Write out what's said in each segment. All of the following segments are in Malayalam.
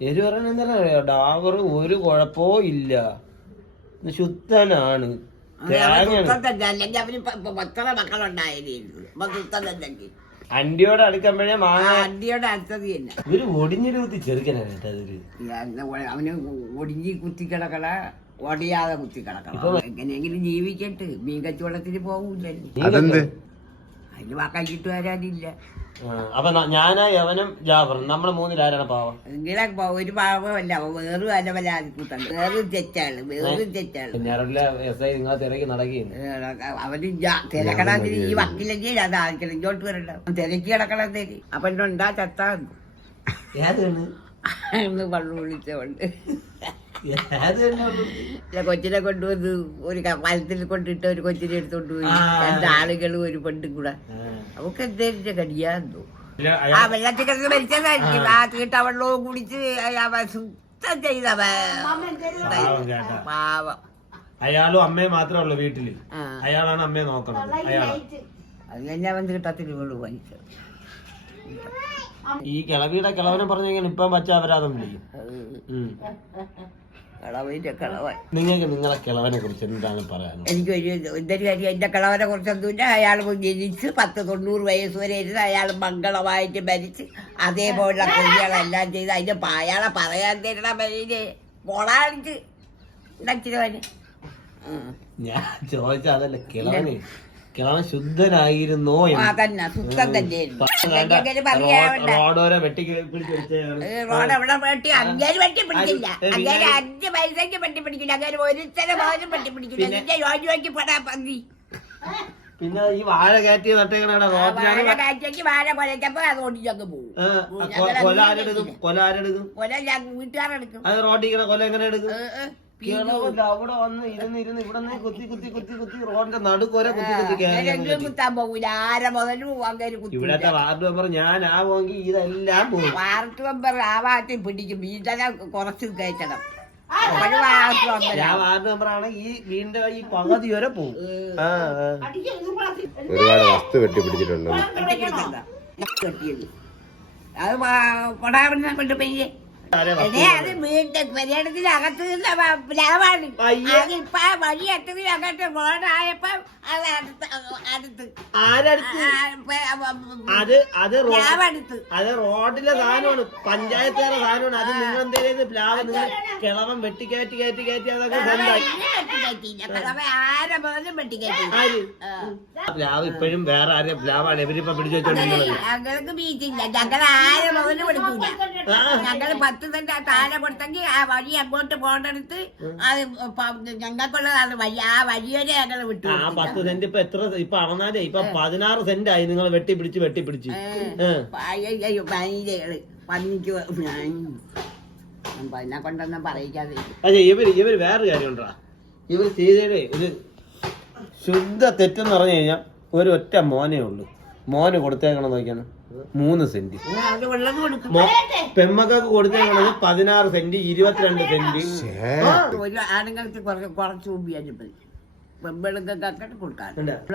എരു പറഞ്ഞ എന്താ പറയാ? ഡാവർ ഒരു കുഴപ്പോ ഇല്ല. ശുദ്ധനാണ്. അണ്ടിയോട് അടുക്കുമ്പോഴേ മാങ്ങ അണ്ടിയോട് അടുത്തത് തന്നെ. ഇവർ ഒടിഞ്ഞൊരു കുത്തി ചെറുക്കനാണ് അവന് ഒടിഞ്ഞി കുത്തി കിടക്കണ ഒടിയാതെ കുത്തി കിടക്കണം. എങ്ങനെയെങ്കിലും ജീവിക്കട്ടെ. മീൻ കച്ചവടത്തിന് പോകൂലല്ലോ വരാനില്ല. ആ, അപ്പൊ ഞാനാ യവനും ജാഫറും. നമ്മൾ മൂന്നിൽ ആരാണ് പാവം? എങ്കിലെ ഒരു പാവമല്ല വേറും അലവലാതിക്കൂട്ടുണ്ട് വേറെ തെറ്റാണ് വേറെ തെറ്റാണ്. എസ് ഐ നിങ്ങളെ തിരക്കി നടക്കുകയാണ് അവർ തിരക്കണമെങ്കിൽ ഈ വക്കിലെങ്കിൽ അത് ഇങ്ങോട്ട് വരണ്ട. തിരക്കി കിടക്കണതേക്ക് അപ്പൊ ഉണ്ടാ ചത്താന്ന് ഏതാണ്? എന്ന് പള്ളു വിളിച്ചോണ്ട് കൊച്ചിനെ കൊണ്ടുവന്ന് ഒരു മരത്തിൽ കൊണ്ടിട്ട് ഒരു കൊച്ചിനെ എടുത്തോണ്ട് പോയി. രണ്ട് ആളുകളും ഒരു പെണ്ണും കൂടെ. അവക്ക് എന്തേലും കടിയാന്നോ ആ വെള്ളത്തിൽ കിടന്ന് മരിച്ചതായിരിക്കും. ആ. തീട്ട വെള്ളവും കുടിച്ച് സുത്തം ചെയ്ത പാവം അയാളും അമ്മയെ മാത്രമേ ഉള്ളൂ വീട്ടിൽ. അയാളാണ് അമ്മയെ നോക്കണത്. അയാളാ. അത് തന്നെ വന്ന് കിട്ടത്തിൽ വീട് വലിച്ചത് ഈ കിളവിയുടെ കിളവനെ പറഞ്ഞെങ്കിൽ ഇപ്പം പച്ച അപരാധം വിളിക്കും. കളവിന്റെ കിളവൻ. നിങ്ങൾക്ക് നിങ്ങളെ കിളവനെ കുറിച്ച് എന്താണ് പറയാനുള്ളത്? എനിക്ക് ഒരു എന്തൊരു കാര്യം എന്റെ കുറിച്ച് കുറിച്ചൊന്നുമില്ല അയാൾ ജനിച്ച് പത്ത് തൊണ്ണൂറ് വയസ്സ് വരെ ഇരുന്ന് അയാൾ മംഗളമായിട്ട് മരിച്ച് അതേപോലുള്ള കുഴികളെല്ലാം ചെയ്ത് അതിന്റെ അയാളെ പറയാൻ തരണ പൊളാണിച്ച് ഉണ്ടാക്കിയവന്. ഞാൻ ചോദിച്ചാലല്ലേ കിളവനെ കിളവന്? കിളവൻ ശുദ്ധനായിരുന്നോ. അതന്നെ തന്നെയായിരുന്നു റോ- റോഡോരെ വെട്ടി പിടിച്ചെടുത്തതാണ് റോഡ് എവിടെ വെട്ടി വെട്ടി പിടിക്കില്ല അഞ്ച് പൈസക്ക് വെട്ടി പിടിക്കില്ല അങ്ങേര് ഒരുത്തരം പോലും വെട്ടി പിടിക്കില്ല നിന്റെ ജോലി നോക്കി പോടാ പന്നി. പിന്നെ ഈ വാഴ കയറ്റി നട്ടേക്കണ വാഴ കൊലച്ചപ്പോ അത് ഓടിച്ചങ്ങ് പോകും കൊല ആരെടുക്കും കൊല ആരെടുക്കും കൊല വീട്ടുകാരെടുക്കും. അത് കിട കൊല എങ്ങനെ എടുക്കും? അവിടെ വന്ന് ഇരുന്ന് ഇരുന്ന് ഇവിടെ നിന്ന് കുത്തി കുത്തി കുത്തി കുത്തി റോഡിന്റെ നടുക്കൊര കുത്തി കുത്തി അങ്ങനെ കയറി എങ്കിലും കുത്താൻ പോകൂല. ആരെ മുതലും അങ്ങനെ കുത്തി ഇവിടത്തെ വാർഡ് മെമ്പർ ഞാൻ ആവുമെങ്കിൽ ഇതെല്ലാം പോകും വാർഡ് മെമ്പർ ആ ഭാഗത്ത് പിടിക്കും. വീട്ടിലെ കുറച്ച് കയറ്റണം. ഒരുപാട് വസ്തു വെട്ടിപ്പിടിച്ചിട്ടുണ്ട്. അത് കൊടാവിടുന്ന കൊണ്ട് അത് വീട്ട് അകത്ത് നിന്ന് വ- പ്ലാവാണ് അയ്യേ. അതിപ്പ ആ വഴി എത്തത് അങ്ങോട്ട് റോഡായപ്പോ അത് അടുത്ത് ആരടുത്ത്? അത് അത് റോ- അടുത്ത് അത് റോഡിലെ സാധനമാണ്. പഞ്ചായത്തുകാരുടെ സാധനമാണ്. അത് നിങ്ങൾ എന്തേലും പ്ലാവ് നിങ്ങൾ കിളവൻ വെട്ടി കയറ്റി കയറ്റി കയറ്റി അതൊക്കെ സ്വന്തമായി. ആരെ പോലും പ്ലാവ് ഇപ്പോഴും വേറെ ആരെയും പ്ലാവാണ്. ഇവരിപ്പോ പിടിച്ചു വെച്ചോണ്ടിരിക്കുന്നത് ഞങ്ങൾക്ക് ബീച്ചില്ല ഞങ്ങൾ ആരെ മുതലും എടുക്കൂല ഞങ്ങൾ പത്ത് സെന്റ് ആ താഴെ കൊടുത്തെങ്കിൽ ആ വഴി അങ്ങോട്ട് പോകണ്ടെടുത്ത് അത് പ- ഞങ്ങൾക്കുള്ളതാണ് വഴി. ആ വഴി വരെ ഞങ്ങൾ വിട്ടു ആ പത്ത് സെന്റ് ഇപ്പൊ എത്ര ഇപ്പൊ അളന്നാലേ ഇപ്പൊ പതിനാറ് സെന്റ് ആയി നിങ്ങൾ വെട്ടിപ്പിടിച്ച് വെട്ടിപ്പിടിച്ച് എന്നെ കൊണ്ടൊന്നും പറയിക്കാതെ അതെ ഇവർ ഇവർ വേറൊരു കാര്യം ഉണ്ടാ ഇവർ ചെയ്തേ ഒരു ശുദ്ധ തെറ്റെന്ന് പറഞ്ഞു കഴിഞ്ഞാൽ ഒരു ഒറ്റ മോനേ ഉള്ളൂ. മോന് കൊടുത്തേക്കണം നോക്കിയാണ് മൂന്ന് സെന്റ്. പെമ്മക്കൾക്ക് കൊടുത്തേക്കണത് പതിനാറ് സെന്റ് ഇരുപത്തിരണ്ട് സെന്റ്. ആണുങ്ങൾക്ക് കുറച്ച് കുറച്ച് ഉപയോഗിച്ചപ്പോൾ കൊടുക്കാൻ.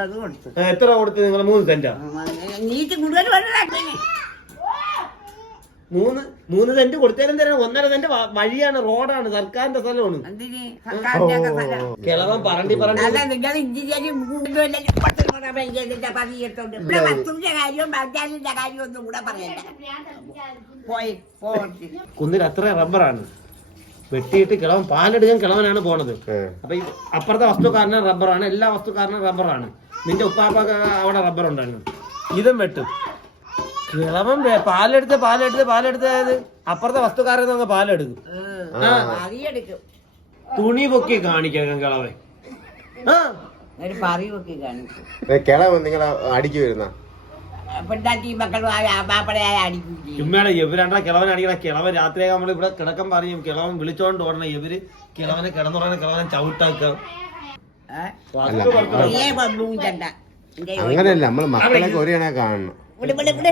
അത് കൊടുത്തു. എത്ര കൊടുത്ത് നിങ്ങൾ മൂന്ന് സെന്റാ? നീറ്റ് കൂടുതൽ മൂന്ന് മൂന്ന് സെന്റ് കൊടുത്തേരം തരാൻ ഒന്നര സെന്റ് വഴിയാണ് റോഡാണ് സർക്കാരിന്റെ സ്ഥലമാണ്. കിളവൻ പറണ്ടി പറണ്ടി. കുന്നിൽ അത്ര റബ്ബറാണ് വെട്ടിയിട്ട് കിളവൻ പാലെടുക്കാൻ കിളവനാണ് പോണത്. അപ്പൊ ഈ അപ്പുറത്തെ വസ്തുക്കാരന് റബ്ബറാണ് എല്ലാ വസ്തുക്കാരനും റബ്ബറാണ്. നിന്റെ ഉപ്പാപ്പൊക്കെ അവിടെ റബ്ബർ ഉണ്ടായിരുന്നു. ഇതും വെട്ടും. കിളവൻ പാലെടുത്ത് പാലെടുത്ത് പാലെടുത്ത് അതായത് അപ്പുറത്തെ വസ്തുക്കാരൻ അങ്ങ് പാലെടുക്കും. തുണി പൊക്കി കാണിക്കാം. കിളവൻ കിളവൻ നിങ്ങളെ അടിക്കു വരുന്ന? പെണ്ടാട്ടി മക്കളും മാപ്പടയായ അടിക്കും ചെയ്യും ചുമ്മയുടെ ഇവരണ്ടാ കിളവൻ അടിക്കണ. കിളവൻ രാത്രിയൊക്കെ നമ്മൾ ഇവിടെ കിടക്കം പറയും. കിളവൻ വിളിച്ചോണ്ട് ഓടണം. ഇവർ കിളവനെ കിടന്നുറങ്ങണ. കിളവനെ ചവിട്ടാക്കാം. അങ്ങനെയല്ല. നമ്മൾ മക്കളെ കൊറിയണ കാണണം. ഇവിടെ ഇവിടെ